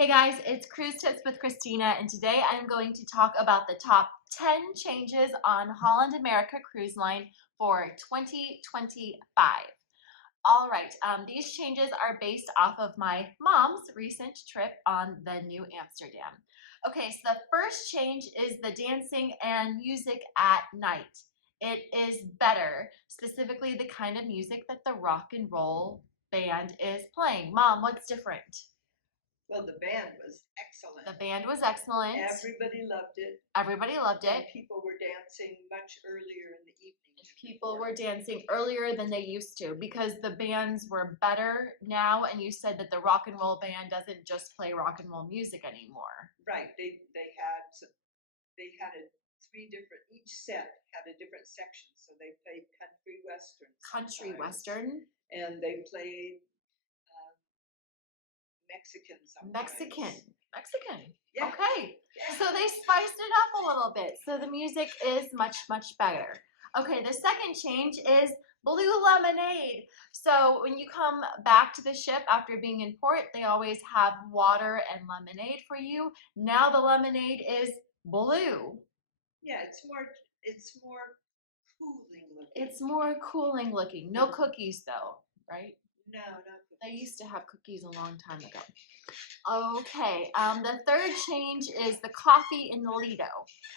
Hey guys, it's Cruise Tips with Christina, and today I'm going to talk about the top 10 changes on Holland America Cruise Line for 2025. All right, these changes are based off of my mom's recent trip on the New Amsterdam. Okay, so the first change is the dancing and music at night. It is better, specifically the kind of music that the rock and roll band is playing. Mom, what's different? Well, the band was excellent. The band was excellent. Everybody loved it. Everybody loved And it. people were dancing much earlier in the evening. People were dancing earlier than they used to because the bands were better now, and you said that the rock and roll band doesn't just play rock and roll music anymore. Right. They had each set had a different section. So they played country western. Country western. And they played Mexican sometimes. Mexican. Yeah. Okay. Yeah. So they spiced it up a little bit. So the music is much better. Okay, the second change is blue lemonade. So when you come back to the ship after being in port, they always have water and lemonade for you. Now the lemonade is blue. Yeah, it's more cooling looking. It's more cooling looking. No cookies though, right? No, not cookies. They used to have cookies a long time ago. Okay, the third change is the coffee in the Lido.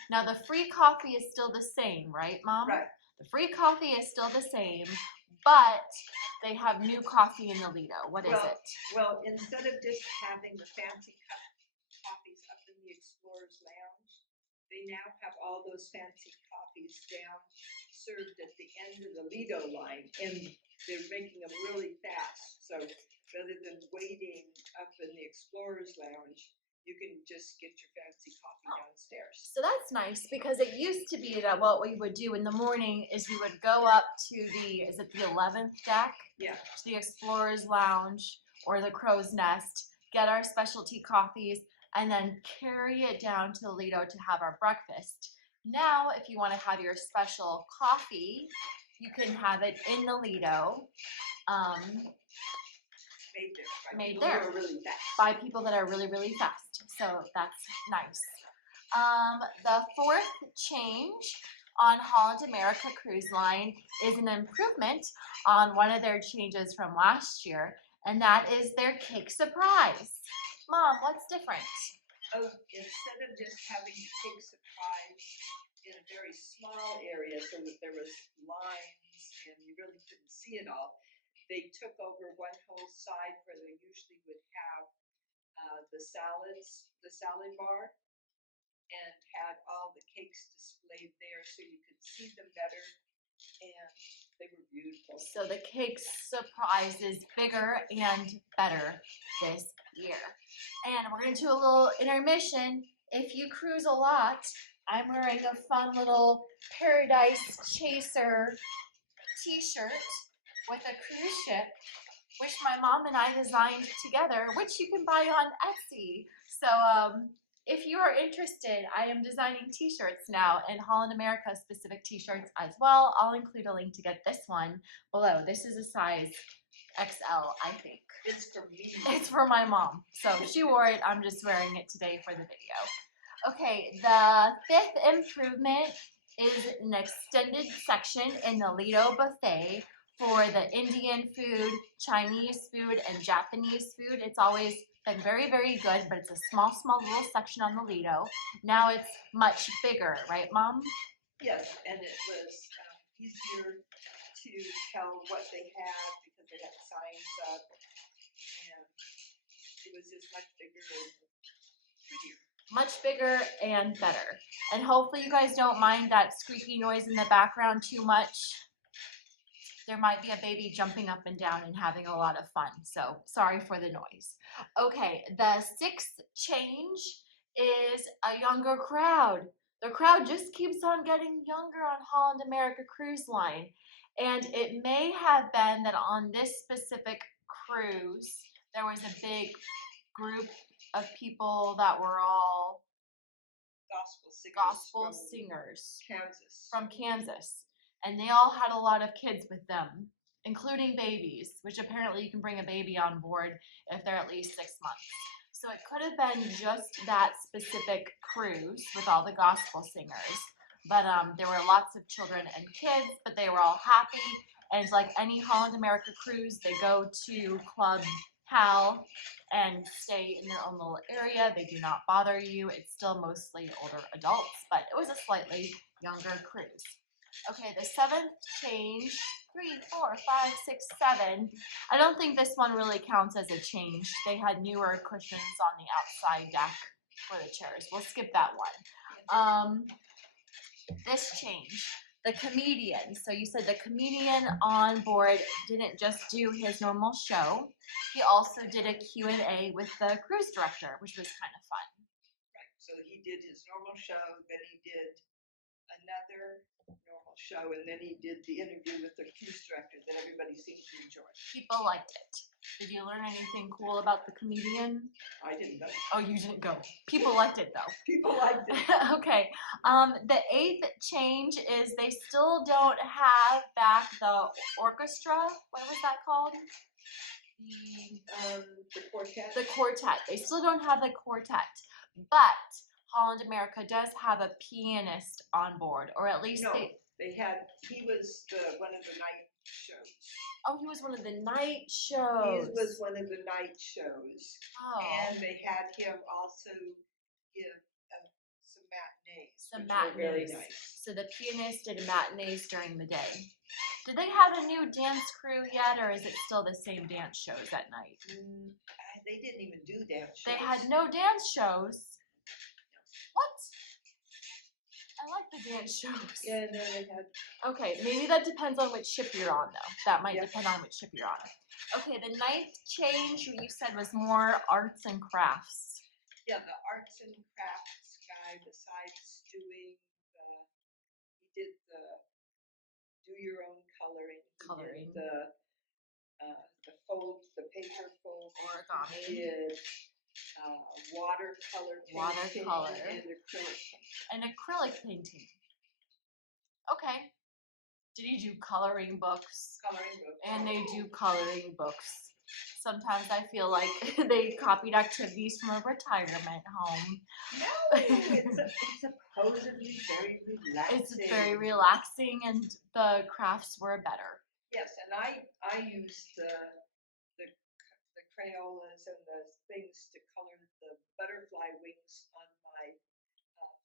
Now the free coffee is still the same, right, Mom? Right. The free coffee is still the same, but they have new coffee in the Lido. What is it? Well, instead of just having the fancy coffees up in the Explorer's Lounge, they now have all those fancy coffees down, served at the end of the Lido line, and they're making them really fast. So rather than waiting up in the Explorer's Lounge, you can just get your fancy coffee downstairs. So that's nice because it used to be that what we would do in the morning is we would go up to is it the 11th deck? Yeah. To the Explorer's Lounge or the Crow's Nest, get our specialty coffees, and then carry it down to the Lido to have our breakfast. Now, if you want to have your special coffee, you can have it in the Lido. Made there really fast. By people that are really fast. So that's nice. The fourth change on Holland America Cruise Line is an improvement on one of their changes from last year, and that is their cake surprise. Mom, what's different? Oh, instead of just having a cake surprise in a very small area so that there was lines and you really couldn't see it all, they took over one whole side where they usually would have the salad bar, and had all the cakes displayed there so you could see them better, and they were beautiful. So the cake surprise is bigger and better this year. And we're going to do a little intermission. If you cruise a lot, I'm wearing a fun little Paradise Chaser t-shirt with a cruise ship, which my mom and I designed together, which you can buy on Etsy. So if you are interested, I am designing t-shirts now, and Holland America specific t-shirts as well. I'll include a link to get this one below. This is a size XL, I think. It's for me. It's for my mom. So she wore it. I'm just wearing it today for the video. Okay, the fifth improvement is an extended section in the Lido buffet for the Indian food, Chinese food, and Japanese food. It's always been very good, but it's a small little section on the Lido. Now it's much bigger, right, Mom? Yes, and it was easier to tell what they had because they had signs up, and it was just much bigger and prettier. Much bigger and better. And hopefully you guys don't mind that squeaky noise in the background too much. There might be a baby jumping up and down and having a lot of fun, so sorry for the noise. Okay, the sixth change is a younger crowd. The crowd just keeps on getting younger on Holland America Cruise Line, and it may have been that on this specific cruise, there was a big group of people that were all gospel singers from Kansas. And they all had a lot of kids with them, including babies, which apparently you can bring a baby on board if they're at least 6 months. So it could have been just that specific cruise with all the gospel singers. But there were lots of children and kids, but they were all happy. And like any Holland America cruise, they go to Club Cal and stay in their own little area. They do not bother you. It's still mostly older adults, but it was a slightly younger cruise. Okay, the seventh change, 3, 4, 5, 6, 7. I don't think this one really counts as a change. They had newer cushions on the outside deck for the chairs. We'll skip that one. This change, the comedian. So you said the comedian on board didn't just do his normal show. He also did a Q&A with the cruise director, which was kind of fun. Right, so he did his normal show, then he did another normal show, and then he did the interview with the cruise director that everybody seemed to enjoy. People liked it. Did you learn anything cool about the comedian? I didn't know. Oh, you didn't go. People liked it though. People liked it. Okay. The eighth change is they still don't have back the orchestra. What was that called? The quartet. The quartet. They still don't have the quartet, but Holland America does have a pianist on board, or at least No, they. he was one of the night shows. Oh, he was one of the night shows. He was one of the night shows. Oh. And they had him also give some matinees. Some which were very matinees. nice. So the pianist did matinees during the day. Did they have a new dance crew yet, or is it still the same dance shows at night? They didn't even do dance shows. They had no dance shows. What? I like the dance shows. Yeah, no, they had. Okay, maybe that depends on which ship you're on, though. That might Yeah. depend on which ship you're on. Okay, the ninth change you said was more arts and crafts. Yeah, the arts and crafts guy, besides doing he did the do your own coloring. Coloring. He did the fold, the paper fold. Origami. He did watercolor painting. Watercolor. And acrylic painting. An acrylic painting. Okay. Did he do coloring books? Coloring books. And they do coloring books. Sometimes I feel like they copied activities from a retirement home. No, it's supposedly very relaxing. It's very relaxing, and the crafts were better. Yes, and I used the Crayolas and the things to color the butterfly wings on my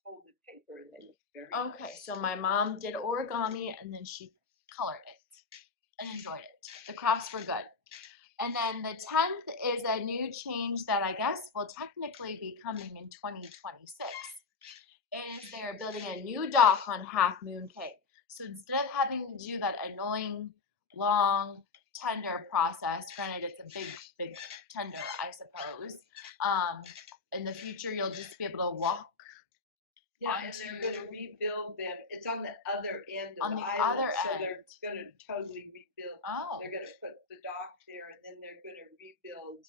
folded paper, and they look very Okay, nice. so my mom did origami, and then she colored it and enjoyed it. The crafts were good. And then the 10th is a new change that I guess will technically be coming in 2026. Is they're building a new dock on Half Moon Cay. So instead of having to do that annoying, long tender process, granted it's a big tender, I suppose. In the future, you'll just be able to walk. Yeah, and they're going to rebuild them. It's on the other end of On the the island, other so end. they're going to totally rebuild. Oh. They're going to put the dock there, and then they're going to rebuild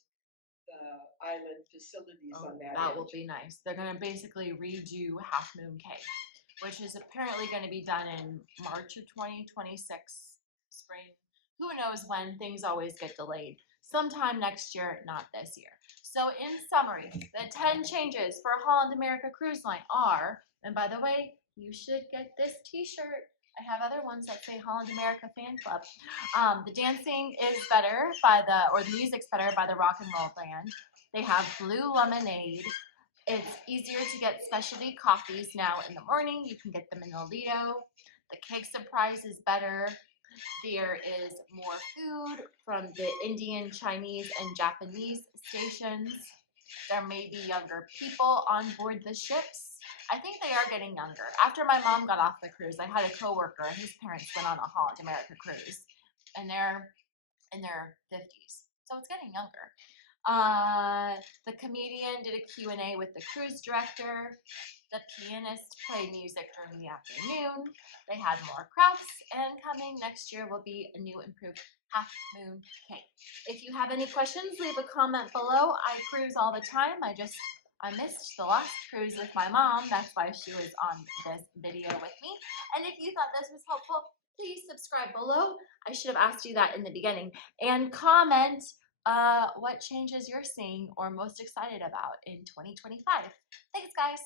the island facilities on that That end. will be nice. They're going to basically redo Half Moon Cay, which is apparently going to be done in March of 2026, spring. Who knows when? Things always get delayed. Sometime next year, not this year. So in summary, the 10 changes for Holland America Cruise Line are, and by the way, you should get this t-shirt. I have other ones that say Holland America Fan Club. The dancing is better or the music's better by the rock and roll band. They have blue lemonade. It's easier to get specialty coffees now in the morning. You can get them in the Lido. The cake surprise is better. There is more food from the Indian, Chinese, and Japanese stations. There may be younger people on board the ships. I think they are getting younger. After my mom got off the cruise, I had a coworker and his parents went on a Holland America cruise, and they're in their 50s. So it's getting younger. The comedian did a Q&A with the cruise director. The pianist played music during the afternoon. They had more crafts, and coming next year will be a new improved Half Moon Cay. If you have any questions, leave a comment below. I cruise all the time. I missed the last cruise with my mom. That's why she was on this video with me. And if you thought this was helpful, please subscribe below. I should have asked you that in the beginning. And comment what changes you're seeing or most excited about in 2025. Thanks, guys.